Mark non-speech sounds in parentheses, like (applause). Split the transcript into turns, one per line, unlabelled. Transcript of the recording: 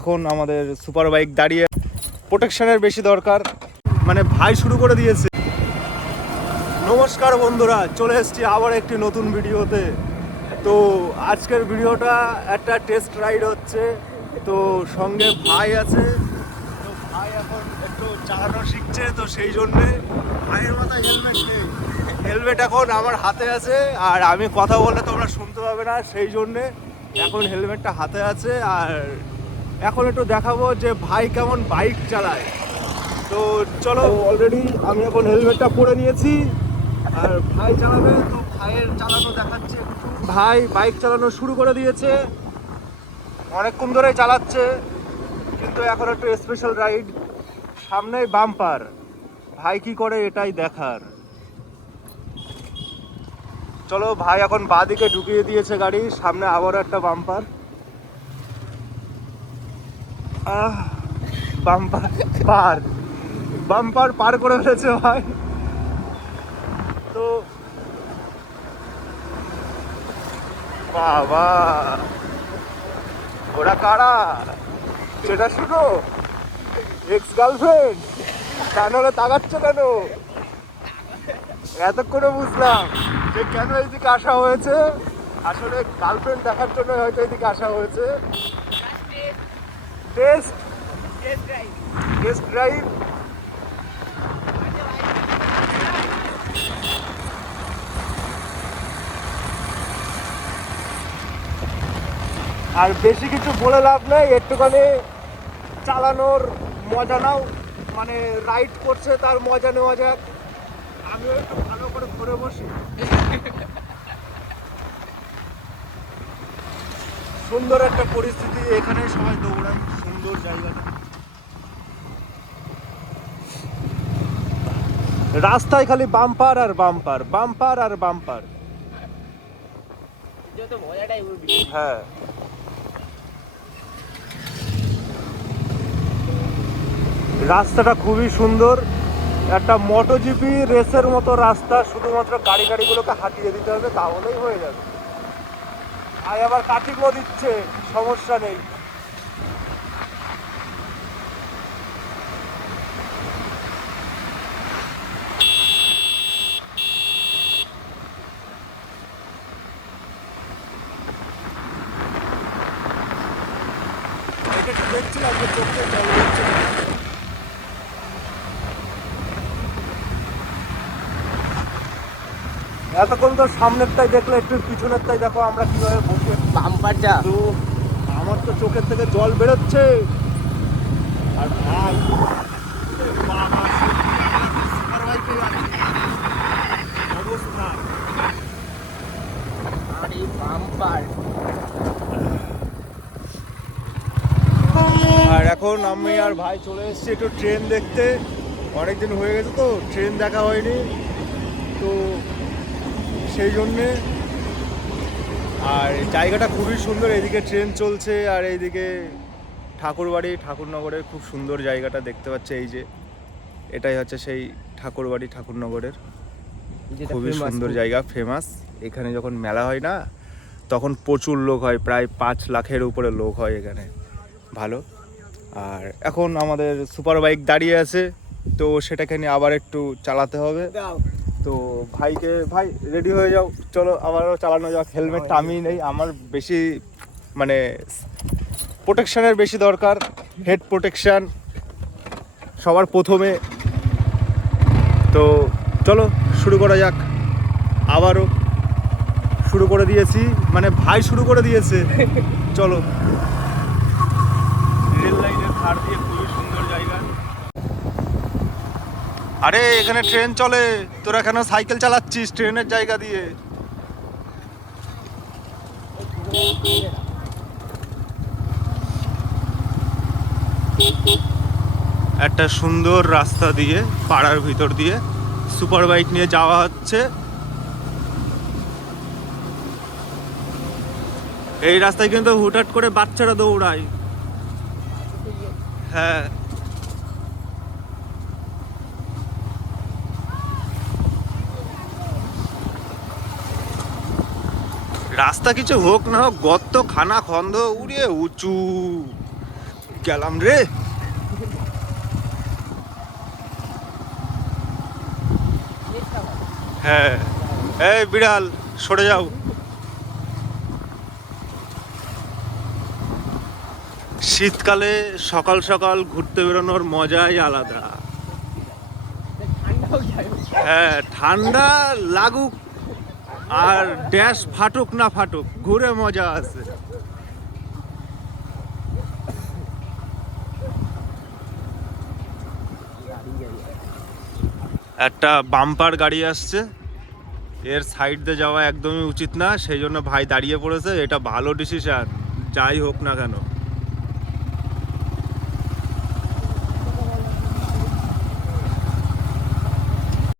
এখন আমাদের super bike দাঁড়িয়ে প্রোটেকশনের বেশি দরকার। মানে ভাই শুরু করে দিয়েছে। নমস্কার বন্ধুরা, চলে এসেছি আবার একটি নতুন ভিডিওতে। তো আজকের ভিডিওটা একটা টেস্ট রাইড হচ্ছে। তো সঙ্গে ভাই আছে। তো ভাই এখন একটু চালানো শিখছে, তো সেই জন্যে ভাইয়ের মাথায় হেলমেট নেই। হেলমেট এখন আমার হাতে আছে, আর আমি কথা বললে তোমরা শুনতে পাবে না। সেই জন্যে এখন হেলমেটটা হাতে আছে, আর এখন একটু দেখাবো যে ভাই কেমন বাইক চালায়। তো চলো অলরেডি আমি এখন হেলমেটটা পরে নিয়েছি। আর ভাই চালাবে তো ভাইয়ের চালানো দেখাচ্ছে ভাই বাইক চালানো শুরু করে দিয়েছে। অনেকক্ষণ ধরে চালাচ্ছে কিন্তু এখন একটু স্পেশাল রাইড সামনেই বাম্পার ভাই কি করে এটাই দেখার? চলো ভাই এখন বাদিকে ঢুকিয়ে দিয়েছে গাড়ি সামনে আবারও একটা বাম্পার বাম্পার পার। বাম্পার পার করে ফেলেছে ভাই। তো বাবা, ওরা কারা? সেটা শুনো। এক্স গার্লফ্রেন্ড কেন ওরা তাকাচ্ছ কেন? এতক্ষণে বুঝলাম যে কেন এইদিকে আসা হয়েছে। আসলে গার্লফ্রেন্ড দেখার জন্য হয়তো এইদিকে আসা হয়েছে। টেস্ট টেস্ট ড্রাইভ আর বেশি কিছু বলে লাভ নেই একটুখানি চালানোর মজা নাও। মানে রাইড করছে তার মজা নেওয়া যাক। আমিও একটু ভালো করে ঘুরে বসি। (laughs) সুন্দর একটা পরিস্থিতি এখানে সবাই দৌড়ায় সুন্দর জায়গাটা। রাস্তায় খালি বাম্পার আর বাম্পার বাম্পার আর বাম্পার। হ্যাঁ। রাস্তাটা খুবই সুন্দর একটা মোটোজিপি রেসের মতো রাস্তা শুধুমাত্র গাড়ি গাড়িগুলোকে হাতিয়ে দিতে হবে তাহলেই হয়ে যাবে। আর আবার কাটিংও দিচ্ছে সমস্যা নেই। দেখছিলাম চোখে জল পড়ছে এতক্ষণ তো সামনেরটাই দেখলে একটু পিছনেরটাই দেখো আমরা কীভাবে বসে
বাম্পারটা।
তো আমার তো চোখের থেকে জল বেরোচ্ছে। আর ভাই
আর
এখন আমি আর ভাই চলে এসেছি একটু ট্রেন দেখতে। অনেকদিন হয়ে গেছে তো ট্রেন দেখা হয়নি। তো সেই জন্যে। আর জায়গাটা খুবই সুন্দর এদিকে ট্রেন চলছে আর এইদিকে ঠাকুরবাড়ি ঠাকুরনগরের খুব সুন্দর জায়গাটা দেখতে পাচ্ছে এই যে। এটাই হচ্ছে সেই ঠাকুরবাড়ি ঠাকুরনগরের। খুবই সুন্দর জায়গা ফেমাস এখানে যখন মেলা হয় না তখন প্রচুর লোক হয় প্রায় পাঁচ লাখের উপরে লোক হয় এখানে। ভালো। আর এখন আমাদের সুপার বাইক দাঁড়িয়ে আছে তো সেটাকে নিয়ে আবার একটু চালাতে হবে। তো ভাইকে, ভাই রেডি হয়ে যাও। চলো আবারও চালানো যাক। হেলমেটটা আমি নেই, আমার বেশি মানে প্রোটেকশনের বেশি দরকার। হেড প্রোটেকশান সবার প্রথমে। তো চলো, শুরু করা যাক। আবারও শুরু করে দিয়েছি। মানে ভাই শুরু করে দিয়েছে। চলো। রেল লাইনের ধার দিয়ে খুবই সুন্দর জায়গা। আরে, এখানে ট্রেন চলে। তোরা কেন সাইকেল চালাচ্ছিস ট্রেনের জায়গা দিয়ে? একটা সুন্দর রাস্তা দিয়ে, পাড়ার ভিতর দিয়ে সুপার বাইক নিয়ে যাওয়া হচ্ছে। এই রাস্তায় কিন্তু হুটহাট করে বাচ্চারা দৌড়ায়। হ্যাঁ। রাস্তা কিছু হোক না হোক, গর্ত, খানা, খন্দ উড়িয়ে উঁচু। গেলাম রে। হ্যাঁ। এই বিড়াল, সরে যাও। শীতকালে সকাল সকাল ঘুরতে বেরোনোর মজাই আলাদা। হ্যাঁ ঠান্ডা লাগুক আর ড্যাশ ফাটুক না ফাটুক, ঘুরে মজা আছে। একটা বাম্পার গাড়ি আসছে। এর সাইড দিয়ে যাওয়া একদমই উচিত না, সেই জন্য ভাই দাঁড়িয়ে পড়েছে। এটা ভালো ডিসিশন যাই হোক না কেন।